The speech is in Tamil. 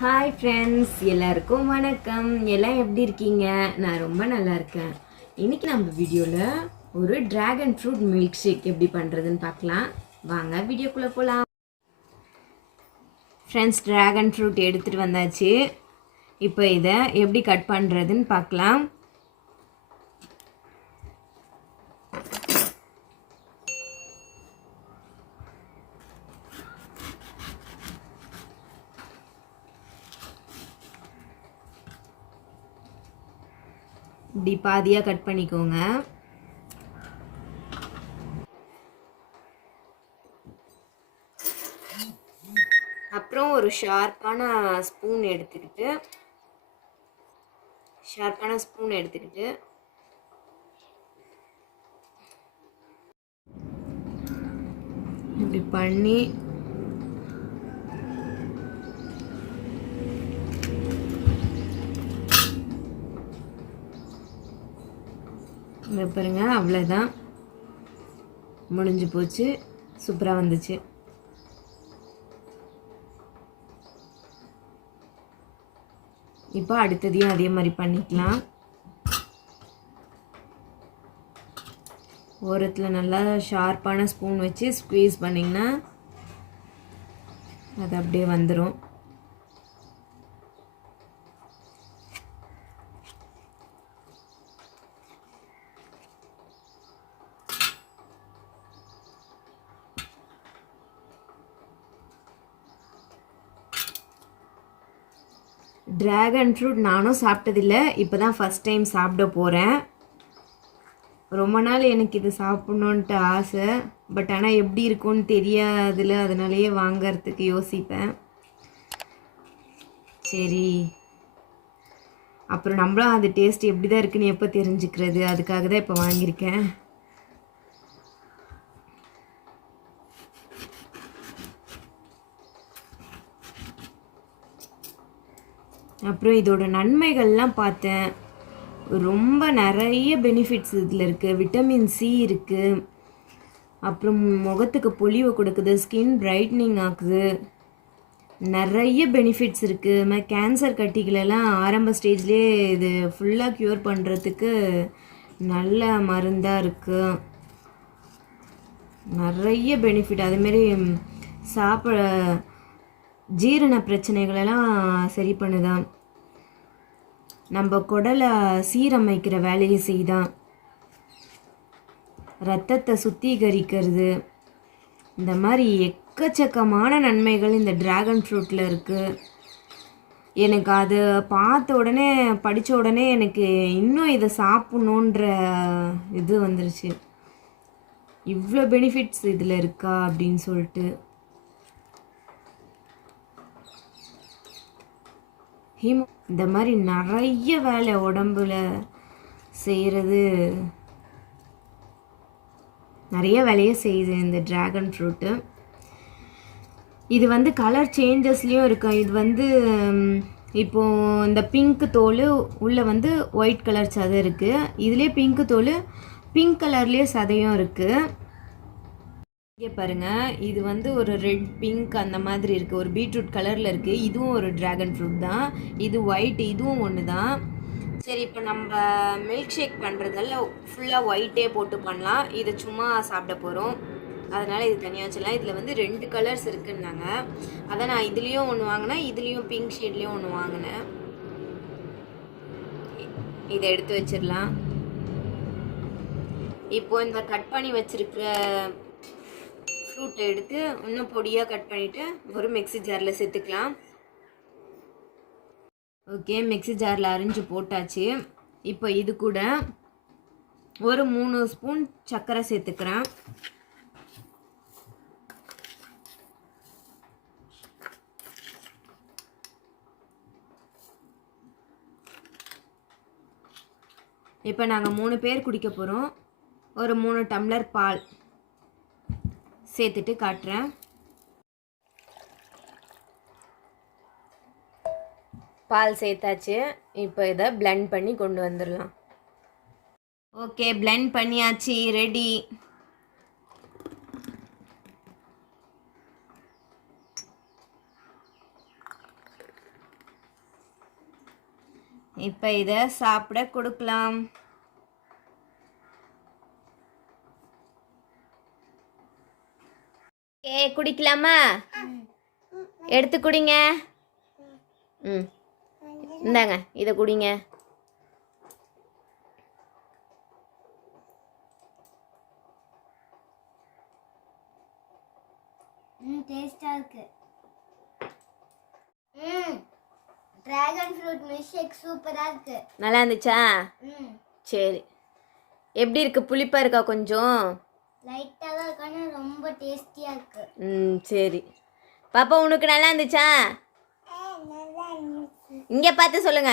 ஹாய் ஃப்ரெண்ட்ஸ், எல்லாருக்கும் வணக்கம். எல்லாம் எப்படி இருக்கீங்க? நான் ரொம்ப நல்லா இருக்கேன். இன்னைக்கு நம்ம வீடியோவில் ஒரு டிராகன் ஃப்ரூட் மில்க் ஷேக் எப்படி பண்ணுறதுன்னு பார்க்கலாம். வாங்க வீடியோக்குள்ளே போகலாம். ஃப்ரெண்ட்ஸ், டிராகன் ஃப்ரூட் எடுத்துகிட்டு வந்தாச்சு. இப்போ இதை எப்படி கட் பண்ணுறதுன்னு பார்க்கலாம். இப்படி பாதியாக கட் பண்ணிக்கோங்க. அப்புறம் ஒரு ஷார்ப்பான ஸ்பூன் எடுத்துக்கிட்டு இப்படி பண்ணி பாருங்க, அவ்வளோதான், முடிஞ்சு போச்சு. சூப்பராக வந்துச்சு. இப்போ அடுத்ததையும் அதே மாதிரி பண்ணிக்கலாம். ஓரத்தில் நல்லா ஷார்ப்பான ஸ்பூன் வச்சு ஸ்க்வீஸ் பண்ணிங்கன்னா அது அப்படியே வந்துடும். டிராகன் ஃப்ரூட் நானும் சாப்பிட்டதில்லை, இப்போ தான் ஃபஸ்ட் டைம் சாப்பிட போகிறேன். ரொம்ப நாள் எனக்கு இது சாப்பிட்ணுன்ட்டு ஆசை, பட் ஆனால் எப்படி இருக்கும்னு தெரியாதுல, அதனாலேயே வாங்கிறதுக்கு யோசிப்பேன். சரி, அப்புறம் நம்மளும் அது டேஸ்ட் எப்படி தான் இருக்குன்னு எப்போ தெரிஞ்சுக்கிறது, அதுக்காக தான் இப்போ வாங்கியிருக்கேன். அப்புறம் இதோட நன்மைகள்லாம் பார்த்தேன். ரொம்ப நிறைய பெனிஃபிட்ஸ் இதில் இருக்குது. விட்டமின் சி இருக்குது. அப்புறம் முகத்துக்கு பொலிவு கொடுக்குது, ஸ்கின் பிரைட்னிங் ஆக்குது, நிறைய பெனிஃபிட்ஸ் இருக்குது. கேன்சர் கட்டிகளெல்லாம் ஆரம்ப ஸ்டேஜ்லேயே இது ஃபுல்லாக க்யூர் பண்ணுறதுக்கு நல்ல மருந்தாக இருக்குது. நிறைய பெனிஃபிட். அதுமாரி ஜீரண பிரச்சனைகளெல்லாம் சரி பண்ணுதான். நம்ம குடலை சீரமைக்கிற வேலையை செய்தான். ரத்தத்தை சுத்திகரிக்கிறது. இந்த மாதிரி எக்கச்சக்கமான நன்மைகள் இந்த டிராகன் ஃப்ரூட்டில் இருக்குது. எனக்கு அதை பார்த்த உடனே, படித்த உடனே எனக்கு இன்னும் இதை சாப்பிட்ணுன்ற இது வந்துருச்சு. இவ்வளோ பெனிஃபிட்ஸ் இதில் இருக்கா அப்படின்னு சொல்லிட்டு. இந்த மாதிரி நிறைய வேலை உடம்புல செய்கிறது, நிறைய வேலையை செய்யுது இந்த டிராகன் ஃப்ரூட்டு. இது வந்து கலர் சேஞ்சஸ்லேயும் இருக்கும். இது இப்போது இந்த பிங்க் தோல் உள்ளே ஒயிட் கலர் சதை இருக்குது. இதுலேயே பிங்க் தோல், பிங்க் கலர்லேயே சதையும் இருக்குது. இங்கே பாருங்கள், இது ஒரு ரெட் பிங்க் அந்த மாதிரி இருக்குது. ஒரு பீட்ரூட் கலரில் இருக்குது. இதுவும் ஒரு டிராகன் ஃப்ரூட் தான். இது ஒயிட், இதுவும் ஒன்று தான். சரி, இப்போ நம்ம மில்க் ஷேக் பண்ணுறதால ஃபுல்லாக ஒயிட்டே போட்டு பண்ணலாம். இது சும்மா சாப்பிட போகிறோம், அதனால் இது தனியாக வச்சிடலாம். இதில் 2 கலர்ஸ் இருக்குன்னாங்க. அதான் நான் இதுலேயும் ஒன்று வாங்கினேன், இதுலேயும் பிங்க் ஷேட்லேயும் ஒன்று வாங்கினேன். இதை எடுத்து வச்சிடலாம். இப்போது இந்த கட் பண்ணி வச்சுருக்கிற ஃப்ரூட்டை எடுத்து இன்னும் பொடியாக கட் பண்ணிவிட்டு ஒரு மிக்ஸி ஜாரில் சேர்த்துக்கலாம். ஓகே, மிக்ஸி ஜாரில் அரிஞ்சு போட்டாச்சு. இப்போ இது கூட ஒரு 3 ஸ்பூன் சர்க்கரை சேர்த்துக்கிறேன். இப்போ நாங்கள் 3 பேர் குடிக்க போகிறோம். ஒரு 3 டம்ளர் பால் சேர்த்துட்டு காட்டுறேன். பால் சேர்த்தாச்சு. இப்போ இதை பிளெண்ட் பண்ணி கொண்டு வந்துடலாம். ஓகே, பிளெண்ட் பண்ணியாச்சு, ரெடி. இப்போ இதை சாப்பிட கொடுக்கலாம். குடிக்கலாமா? எடுத்து குடிங்க. இந்தாங்க இதை குடிங்க. டேஸ்டா இருக்கு. டிராகன் ஃப்ரூட் மில்க் ஷேக் சூப்பரா இருக்கு. நல்லா இருந்துச்சா? சரி. எப்படி இருக்கு? புளிப்பா இருக்கா? கொஞ்சம் லைட்டா தான் இருக்கு, ஆனா ரொம்ப டேஸ்டியா இருக்கு. சரி. பாப்பா உனக்கு நல்லா இருந்துச்சா? இங்க பார்த்து சொல்லுங்க.